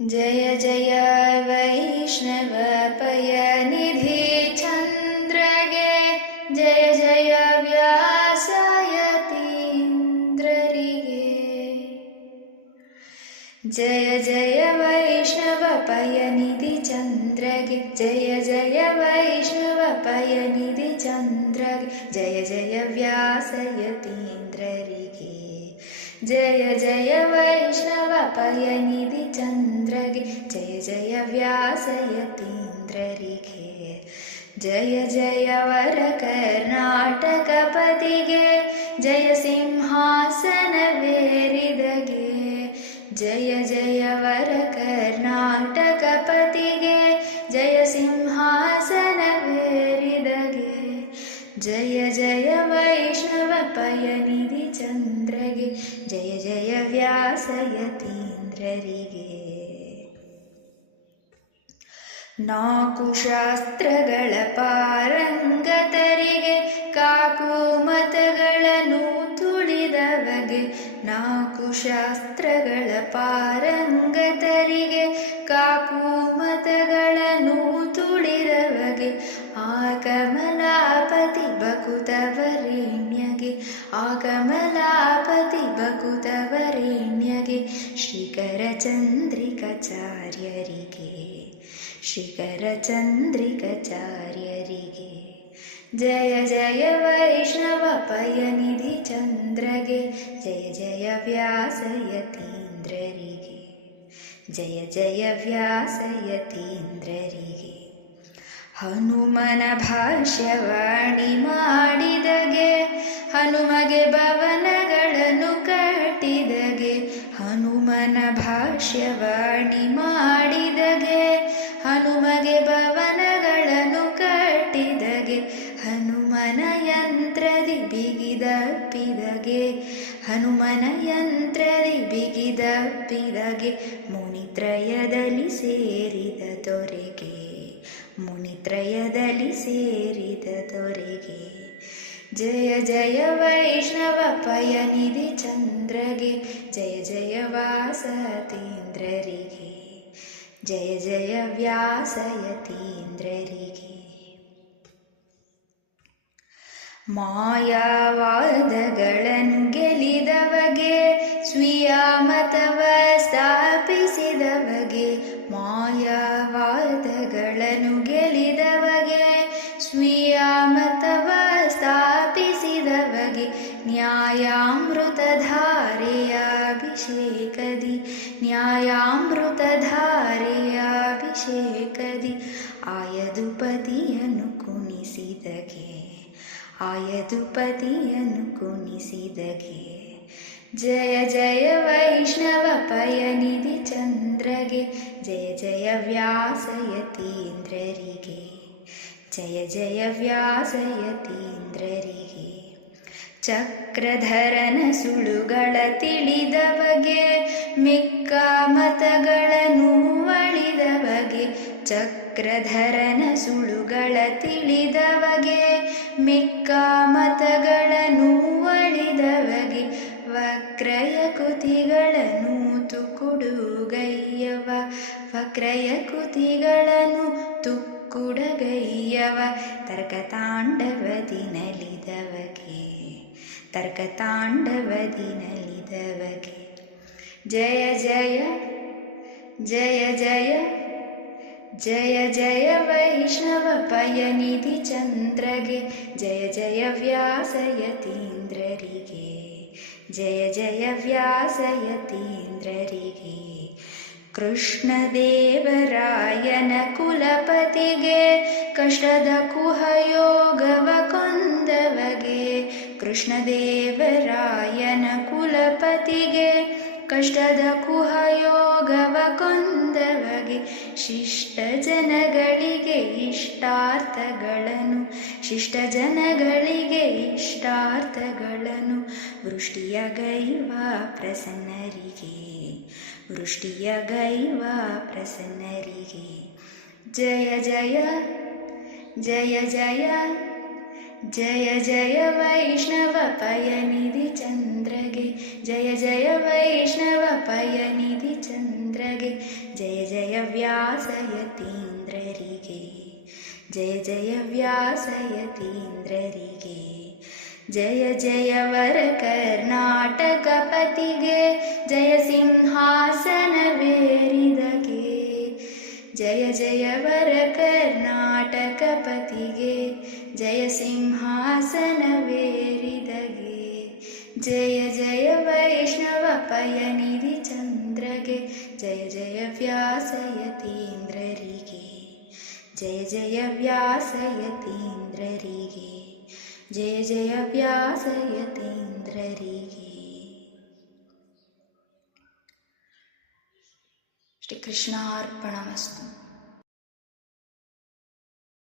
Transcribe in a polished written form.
जय जय वैष्णव पयनिधि चन्द्रगे जय जय व्यासयतीन्द्ररिगे जय जय वैष्णव पयनिधि चन्द्रगे जय जय वैष्णव पयनिधि चन्द्रगे जय जय व्यासयतीन्द्ररिगे जय जय वैष्णव पयनिधि चन्द्रगे जय जय व्यासयतीन्द्ररिगे जय जय वर कर्नाटकपतिगे जय सिंहासनवेरिदगे जय जय वर कर्नाटकपतिगे जय सिंहासनवेरिदगे जय जय वैष्णव पयनिधि चन्द्रगे जय जय व्यासयतीन्द्ररिगे ನಾಲ್ಕು ಶಾಸ್ತ್ರಗಳ ಪಾರಂಗತರಿಗೆ ಕಾಕು ಮತಗಳನ್ನು ತುಳಿದವಗೆ ನಾಲ್ಕು ಶಾಸ್ತ್ರಗಳ ಪಾರಂಗತರಿಗೆ ಕಾಕು ಮತಗಳನ್ನು ತುಳಿದವಗೆ ಆ ಕಮಲಾಪತಿ ಬಕುತವರೇಣ್ಯಗೆ ಆ ಕಮಲಾಪತಿ ಬಕುತವರೇಣ್ಯಗೆ ಶ್ರೀಕರ ಚಂದ್ರಿಕಾಚಾರ್ಯರಿಗೆ ಶ್ರೀಕರ ಚಂದ್ರಿಕಾಚಾರ್ಯರಿಗೆ ಜಯ ಜಯ ವೈಷ್ಣವ ಪಯನಿಧಿ ಚಂದ್ರಗೆ ಜಯ ಜಯ ವ್ಯಾಸಯತೀಂದ್ರರಿಗೆ ಜಯ ಜಯ ವ್ಯಾಸಯತೀಂದ್ರರಿಗೆ ಹನುಮನ ಭಾಷ್ಯವಾಣಿ ಮಾಡಿದಗೆ ಹನುಮಗೆ ಭವನಗಳನ್ನು ಕಟ್ಟಿದಗೆ ಹನುಮನ ಭಾಷ್ಯವಾಣಿ ಮಾಡಿದಗೆ ಹನುಮಗೆ ಭವನಗಳನ್ನು ಕಟ್ಟಿದಗೆ ಹನುಮನ ಯಂತ್ರದಿ ಬಿಗಿದಪ್ಪಿದಗೆ ಹನುಮನ ಯಂತ್ರದಿ ಬಿಗಿದಪ್ಪಿದಗೆ ಮುನಿತ್ರಯದಲ್ಲಿ ಸೇರಿದ ದೊರೆಗೆ ಮುನಿತ್ರಯದಲ್ಲಿ ಸೇರಿದ ದೊರೆಗೆ ಜಯ ಜಯ ವೈಷ್ಣವ ಪಯನಿಧಿ ಚಂದ್ರಗೆ ಜಯ ಜಯ ವಾಸತೀಂದ್ರರಿಗೆ ಜಯ ಜಯ ವ್ಯಾಸಯತೀಂದ್ರರಿಗೆ ಮಾಯಾವಾದಗಳನ್ನು ಗೆಲಿದವಗೆ ಸ್ವೀಯ ಮತವ ಸ್ಥಾಪಿಸಿದವಗೆ ಮಾಯಾವಾದಗಳನ್ನು ಗೆಲಿದವಗೆ ಸ್ವೀಯ ಮತವ ಸ್ಥಾಪಿಸಿದವಗೆ ನ್ಯಾಯಾಮೃತಧಾರೆಯಾಭಿಷೇಕದಿ ನ್ಯಾಯಾಮೃತಧಾರೆಯಾಭಿಷೇಕದಿ ಆಯದುಪತಿಯನ್ನು ಕುಣಿಸಿದಗೆ ಆಯದುಪತಿಯನ್ನು ಕುಣಿಸಿದಗೆ ಜಯ ಜಯ ವೈಷ್ಣವ ಪಯನಿಧಿ ಚಂದ್ರಗೆ ಜಯ ಜಯ ವ್ಯಾಸಯತೀಂದ್ರರಿಗೆ ಜಯ ಜಯ ವ್ಯಾಸಯತೀಂದ್ರರಿಗೆ ಚಕ್ರಧರನ ಸುಳುಗಳ ತಿಳಿದವಗೆ ಮಿಕ್ಕ ಮತಗಳನ್ನು ಅಳಿದವಗೆ ಚಕ್ರಧರನ ಸುಳುಗಳ ತಿಳಿದವಗೆ ಮಿಕ್ಕ ಮತಗಳನ್ನು ಅಳಿದವಗೆ ವಕ್ರಯ ಕುತಿಗಳನ್ನು ತುಕುಡುಗಯ್ಯವ ವಕ್ರಯ ಕುತಿಗಳನ್ನು ತುಕ್ಕುಡಗಯ್ಯವ ತರ್ಕತಾಂಡವದಿ ನಲಿದವಗೆ ತರ್ಕತಾಂಡವದಿ ನಲಿದವಗೆ ಜಯ ಜಯ ಜಯ ಜಯ ಜಯ ಜಯ ವೈಷ್ಣವ ಪಯನಿಧಿ ಚಂದ್ರಗೆ ಜಯ ಜಯ ವ್ಯಾಸಯತೀಂದ್ರರಿಗೆ ಜಯ ಜಯ ವ್ಯಾಸಯತೀಂದ್ರರಿಗೆ ಕೃಷ್ಣದೇವರಾಯನ ಕುಲಪತಿಗೆ ಕಷ್ಟದ ಕುಹಯೋಗವ ಕೊಂದವಗೆ ಕೃಷ್ಣದೇವರಾಯನ ಕುಲಪತಿಗೆ ಕಷ್ಟದ ಕುಹಯೋಗವ ಕೊಂದವಗೆ ಶಿಷ್ಟ ಜನಗಳಿಗೆ ಇಷ್ಟಾರ್ಥಗಳನ್ನು ಶಿಷ್ಟ ಜನಗಳಿಗೆ ಇಷ್ಟಾರ್ಥಗಳನ್ನು ವೃಷ್ಟಿಯಗೈವ ಪ್ರಸನ್ನರಿಗೆ ವೃಷ್ಟಿಯಗೈವ ಪ್ರಸನ್ನರಿಗೆ ಜಯ ಜಯ ಜಯ ಜಯ ಜಯ ಜಯ ವೈಷ್ಣವ ಪಯನಿಧಿ ಚಂದ್ರಗೆ ಜಯ ಜಯ ವೈಷ್ಣವ ಪಯನಿಧಿ ಚಂದ್ರಗೆ ಜಯ ವ್ಯಾಸಯತೀಂದ್ರರಿಗೆ ಜಯ ಜಯ ವ್ಯಾಸಯತೀಂದ್ರರಿಗೆ ಜಯ ಜಯ ವರ ಕರ್ನಾಟಕಪತಿಗೆ ಜಯ ಸಿಂಹಾಸನವೇರಿದಗೆ ಜಯ ಜಯ ವರ ಕರ್ನಾಟಕಪತಿಗೆ ಜಯ ಸಿಂಹಾಸನವೇರಿದಗೆ ಜಯ ಜಯ ವೈಷ್ಣವ ಪಯನಿಧಿ ಚಂದ್ರಗೆ ಜಯ ಜಯ ವ್ಯಾಸಯತೀಂದ್ರರಿಗೆ ಜಯ ಜಯ ವ್ಯಾಸಯತೀಂದ್ರರಿಗೆ ಜಯ ಜಯ ವ್ಯಾಸಯತೀಂದ್ರರಿಗೆ. ಶ್ರೀಕೃಷ್ಣಾರ್ಪಣಮಸ್ತು.